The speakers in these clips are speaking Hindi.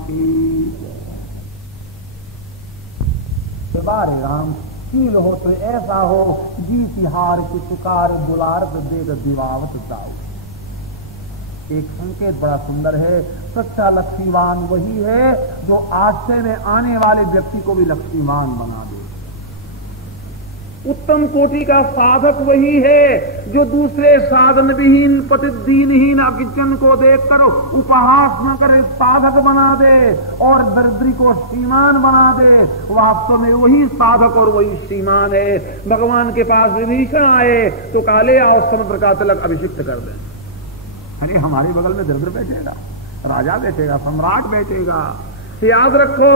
की। बारे राम शील हो तो ऐसा हो, जीत हार की पुकार दुलार देग दिवावत जाओ। एक संकेत बड़ा सुंदर है, सच्चा लक्ष्मीवान वही है जो आश्रय में आने वाले व्यक्ति को भी लक्ष्मीवान बना दे। उत्तम कोटि का साधक वही है जो दूसरे साधन विहीन पतित दीनहीन अकिंचन को देखकर उपहास न करे, साधक बना दे और दरिद्री को श्रीमान बना दे। वास्तव में वही साधक और वही श्रीमान है। भगवान के पास विभीषण आए तो काले आओ समुद्र का तिलक अभिषिक्त कर दें। अरे हमारे बगल में दरिद्र बैठेगा, राजा बैठेगा, सम्राट बैठेगा, याद रखो।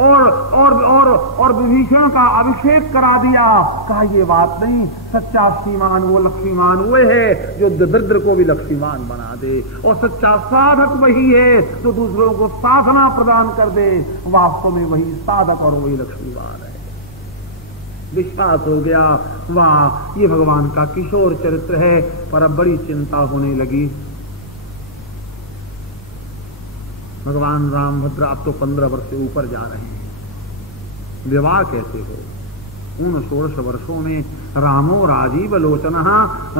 और विभीषण का अभिषेक करा दिया। कहा ये बात नहीं, सच्चा श्रीमान वो लक्ष्मीमान वो है जो दरिद्र को भी लक्ष्मीमान बना दे, और सच्चा साधक वही है जो दूसरों को साधना प्रदान कर दे। वास्तव में वही साधक और वही लक्ष्मीवान है। विश्वास हो गया, वाह ये भगवान का किशोर चरित्र है। पर अब बड़ी चिंता होने लगी। भगवान रामभद्र आप तो 15 वर्ष से ऊपर जा रहे हैं, विवाह कैसे हो? उन 16 वर्षों में रामो राजीव लोचना,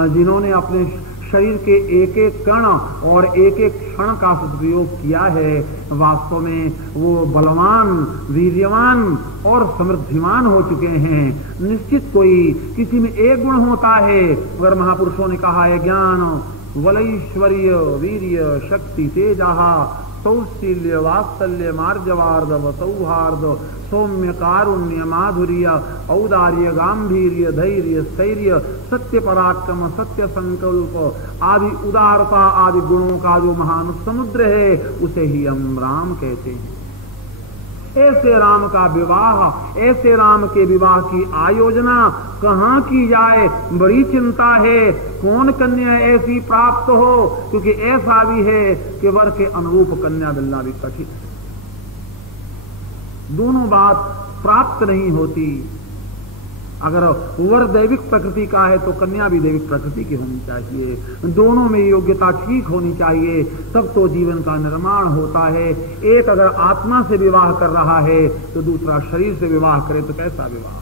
जिन्होंने अपने शरीर के एक एक कण और एक एक क्षण का सदुपयोग किया है, वास्तव में वो बलवान, वीर्यवान और समृद्धिमान हो चुके हैं। निश्चित कोई किसी में एक गुण होता है, मगर महापुरुषों ने कहा है ज्ञान वलैश्वर्य वीर्य शक्ति तेजहा सौशील्य वात्सल्य मार्जवार्धव सौहार्द सौम्य कारुण्य माधुर्य औदार्य गांधीर्य धैर्य स्थैर्य सत्य पराक्रम सत्य संकल्प आदि उदारता आदि गुणों का जो महान समुद्र है, उसे ही हम राम कहते हैं। ऐसे राम का विवाह, ऐसे राम के विवाह की आयोजना कहाँ की जाए, बड़ी चिंता है। कौन कन्या ऐसी प्राप्त हो, क्योंकि ऐसा भी है कि वर के अनुरूप कन्या मिलना भी कठिन है। दोनों बात प्राप्त नहीं होती। अगर वर दैविक प्रकृति का है तो कन्या भी दैविक प्रकृति की होनी चाहिए। दोनों में योग्यता ठीक होनी चाहिए, तब तो जीवन का निर्माण होता है। एक अगर आत्मा से विवाह कर रहा है तो दूसरा शरीर से विवाह करे तो कैसा विवाह?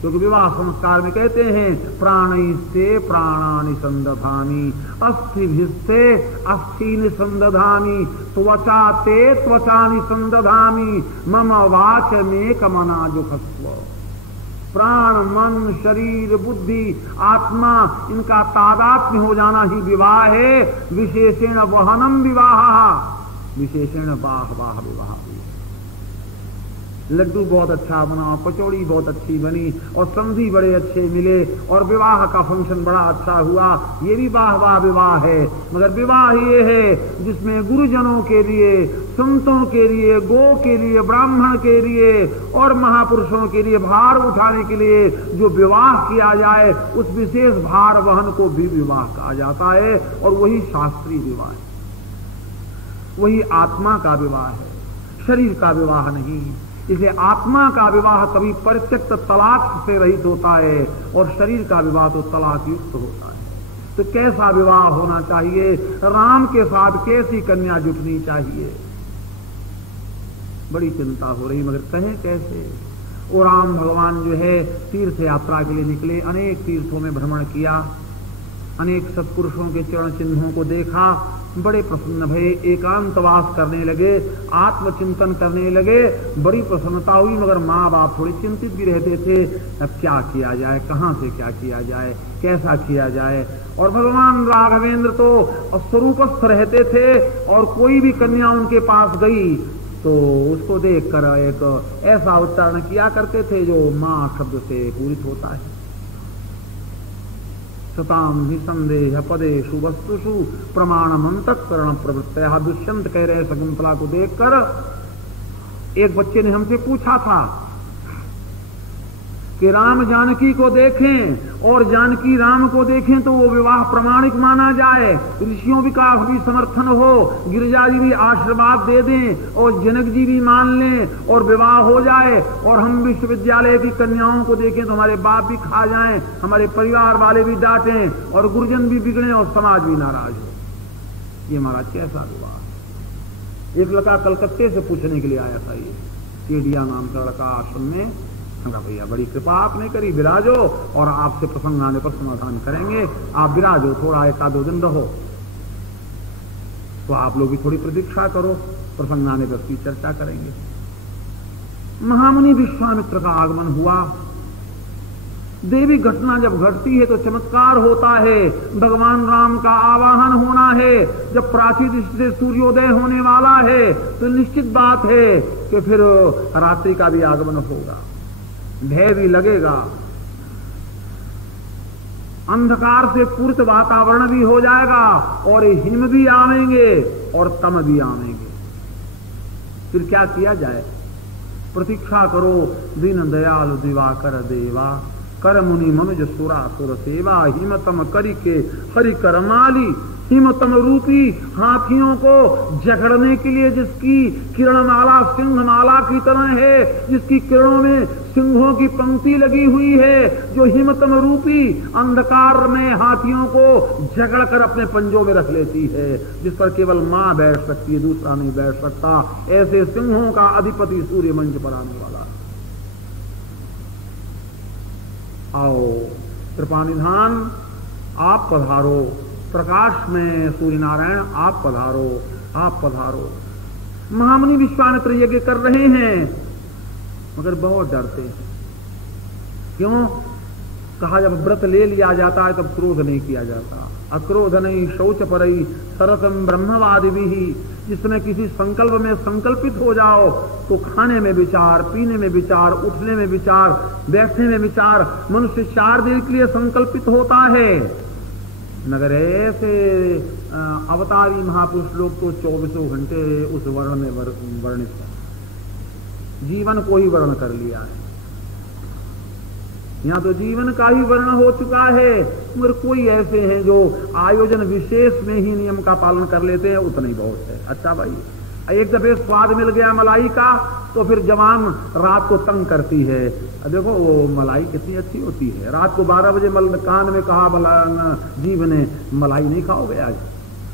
क्योंकि विवाह संस्कार में कहते हैं प्राणैस्ते प्राणानि संदधामि अस्थिभिस्ते अस्थीनि संदधामि त्वचा ते त्वचानि संदधामि मम वाचमेकमनाजुषस्व। प्राण मन शरीर बुद्धि आत्मा इनका तादात्म्य हो जाना ही विवाह है। विशेषण वहनम विवाह, विशेषण वाह वाह विवाह। लड्डू बहुत अच्छा बना, कचौड़ी बहुत अच्छी बनी और समधी बड़े अच्छे मिले और विवाह का फंक्शन बड़ा अच्छा हुआ, ये भी वाह वाह विवाह है। मगर विवाह ये है जिसमें गुरुजनों के लिए, संतों के लिए, गो के लिए, ब्राह्मण के लिए और महापुरुषों के लिए भार उठाने के लिए जो विवाह किया जाए, उस विशेष भार वहन को भी विवाह कहा जाता है। और वही शास्त्रीय विवाह है, वही आत्मा का विवाह है, शरीर का विवाह नहीं। इसलिए आत्मा का विवाह कभी परित्यक्त तलाक से रहित होता है और शरीर का विवाह तो तलाक युक्त होता है। तो कैसा विवाह होना चाहिए? राम के साथ कैसी कन्या जुटनी चाहिए? बड़ी चिंता हो रही, मगर कहें कैसे? और राम भगवान जो है तीर्थ यात्रा के लिए निकले, अनेक तीर्थों में भ्रमण किया, अनेक सत्पुरुषों के चरण चिन्हों को देखा, बड़े प्रसन्न भये, एकांतवास करने लगे, आत्मचिंतन करने लगे, बड़ी प्रसन्नता हुई। मगर माँ बाप थोड़े चिंतित भी रहते थे, अब क्या किया जाए, कहाँ से क्या किया जाए, कैसा किया जाए। और भगवान राघवेंद्र तो स्वरूपस्थ रहते थे और कोई भी कन्या उनके पास गई तो उसको देखकर एक ऐसा उच्चारण किया करते थे जो माँ शब्द से पूरित होता है। सताम निसंदेह पदेषु वस्तुषु प्रमाणमंतःकरण प्रवृत्तयः। दुष्यंत कह रहे शकुंतला को देखकर, एक बच्चे ने हमसे पूछा था कि राम जानकी को देखें और जानकी राम को देखें तो वो विवाह प्रमाणिक माना जाए, ऋषियों का भी समर्थन हो, गिरिजा जी भी आशीर्वाद दे दें और जनक जी भी मान लें और विवाह हो जाए, और हम विश्वविद्यालय की कन्याओं को देखें तो हमारे बाप भी खा जाएं, हमारे परिवार वाले भी डांटें और गुरुजन भी बिगड़े और समाज भी नाराज हो। ये हमारा कैसा विवाह? एक लड़का कलकत्ते से पूछने के लिए आया था, ये केडिया नाम का लड़का आश्रम में। हमका भैया बड़ी कृपा आपने करी, विराजो और आपसे प्रसंग आने पर समाधान करेंगे, आप विराजो, थोड़ा 1-2 दिन रहो, तो आप लोग भी थोड़ी प्रतीक्षा करो, प्रसंग आने पर उसकी चर्चा करेंगे। महामुनि विश्वामित्र का आगमन हुआ। देवी घटना जब घटती है तो चमत्कार होता है, भगवान राम का आवाहन होना है। जब प्राची दिशा से सूर्योदय होने वाला है तो निश्चित बात है कि फिर रात्रि का भी आगमन होगा, भय भी लगेगा, अंधकार से पूरित वातावरण भी हो जाएगा और हिम भी आवेंगे और तम भी आवेंगे। फिर क्या किया जाए? प्रतीक्षा करो दीन दयाल दिवाकर देवा, कर मुनि मनुज सुरा सुर सेवा, हिमतम करी के हरि करमाली। हिमतम रूपी हाथियों को जकड़ने के लिए जिसकी किरणमाला सिंहमाला की तरह है, जिसकी किरणों में सिंहों की पंक्ति लगी हुई है, जो हिमतम रूपी अंधकार में हाथियों को जकड़कर अपने पंजों में रख लेती है, जिस पर केवल मां बैठ सकती है, दूसरा नहीं बैठ सकता, ऐसे सिंहों का अधिपति सूर्य मंच पर आने वाला। आओ कृपानिधान आप पधारो, प्रकाश में सूर्य नारायण आप पधारो, आप पधारो। महामुनि विश्वामित्र यज्ञ कर रहे हैं मगर बहुत डरते हैं। क्यों? कहा जब व्रत ले लिया जाता है तब क्रोध नहीं किया जाता। अक्रोध नहीं शौच परई सरसम ब्रह्मवादि भी। जिसमें किसी संकल्प में संकल्पित हो जाओ तो खाने में विचार, पीने में विचार, उठने में विचार, बैठने में विचार। मनुष्य 4 दिन के लिए संकल्पित होता है, मगर ऐसे अवतारी महापुरुष लोग तो 24 घंटे उस वर्ण में वर्णित है, जीवन को ही वर्ण कर लिया है। यहाँ तो जीवन का ही वर्ण हो चुका है, मगर कोई ऐसे हैं जो आयोजन विशेष में ही नियम का पालन कर लेते हैं, उतना ही बहुत है। अच्छा भाई, एक दफे स्वाद मिल गया मलाई का तो फिर जवान रात को तंग करती है। देखो वो मलाई कितनी अच्छी होती है, रात को 12 बजे कान में कहा जीव ने मलाई नहीं खाओगे आज,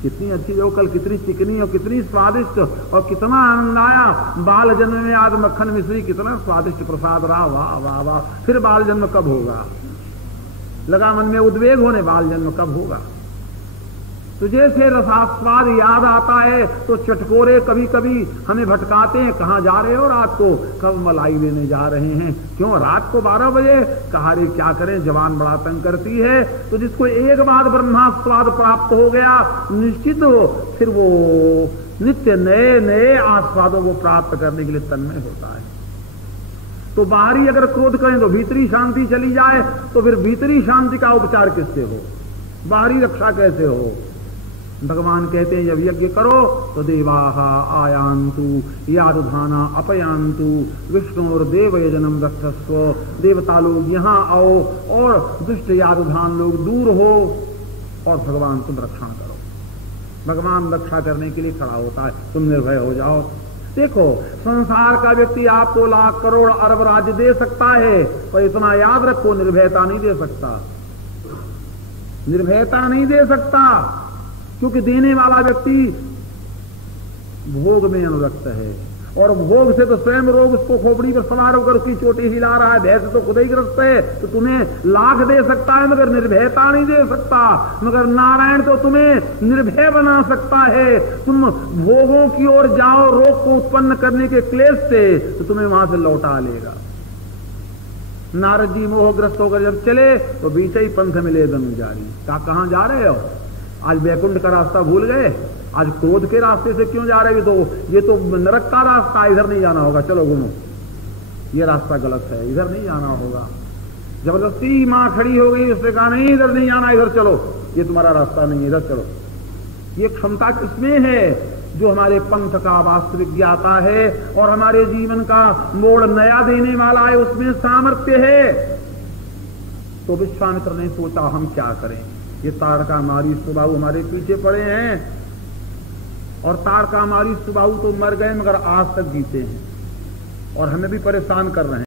कितनी अच्छी हो, कल कितनी चिकनी और कितनी स्वादिष्ट और कितना आनंद आया। बाल जन्म में आज मक्खन मिश्री कितना स्वादिष्ट प्रसाद रहा, वाह वाह वाह। फिर बाल जन्म कब होगा? लगा मन में उद्वेग होने, बाल जन्म कब होगा? तो जैसे रसास्वाद याद आता है तो चटकोरे कभी कभी हमें भटकाते हैं, कहाँ जा रहे हो रात को? कब मलाई लेने जा रहे हैं? क्यों रात को 12 बजे? कहा रे क्या करें, जवान बड़ा तंग करती है। तो जिसको एक बार ब्रह्मास्वाद प्राप्त हो गया निश्चित हो फिर वो नित्य नए नए आस्वादों को प्राप्त करने के लिए तन्मय होता है। तो बाहरी अगर क्रोध करें तो भीतरी शांति चली जाए, तो फिर भीतरी शांति का उपचार किससे हो? बाहरी रक्षा कैसे हो? भगवान कहते हैं जब यज्ञ करो तो देवाहा आयांतु यादधाना अपयांतु विष्णु और देव यजनम रक्षस्व। देवता लोग यहाँ आओ और दुष्ट यादधान लोग दूर हो और भगवान तुम रक्षा करो। भगवान रक्षा करने के लिए खड़ा होता है, तुम निर्भय हो जाओ। देखो संसार का व्यक्ति आपको लाख करोड़ अरब राज्य दे सकता है, पर इतना याद रखो निर्भयता नहीं दे सकता, निर्भयता नहीं दे सकता, क्योंकि देने वाला व्यक्ति भोग में अनुरक्त है और भोग से तो स्वयं रोग उसको खोपड़ी पर सवार होकर उसकी चोटी हिला रहा है, भैंस तो खुद ही ग्रस्त है। तो तुम्हें लाख दे सकता है मगर निर्भयता नहीं दे सकता। मगर नारायण तो तुम्हें निर्भय बना सकता है। तुम भोगों की ओर जाओ रोग को उत्पन्न करने के क्लेश से, तो तुम्हें वहां से लौटा लेगा। नारद जी मोहग्रस्त होकर जब चले तो बीच ही पंथ मिले धनुजारी। कहां जा रहे हो? आज वैकुंठ का रास्ता भूल गए? आज क्रोध के रास्ते से क्यों जा रहे हो? ये तो नरक का रास्ता, इधर नहीं जाना होगा, चलो घूमो, ये रास्ता गलत है, इधर नहीं जाना होगा। जबरदस्ती मां खड़ी हो गई, उसने कहा नहीं इधर नहीं जाना, इधर चलो, ये तुम्हारा रास्ता नहीं, इधर चलो। ये क्षमता किसमें है? जो हमारे पंथ का वास्तविक ज्ञाता है और हमारे जीवन का मोड़ नया देने वाला है, उसमें सामर्थ्य है। तो विश्वामित्र ने सोचा हम क्या करें, ये तारका मारी सुबाहु हमारे पीछे पड़े हैं और तारका मारी सुबाहु तो मर गए मगर आज तक जीते हैं और हमें भी परेशान कर रहे हैं।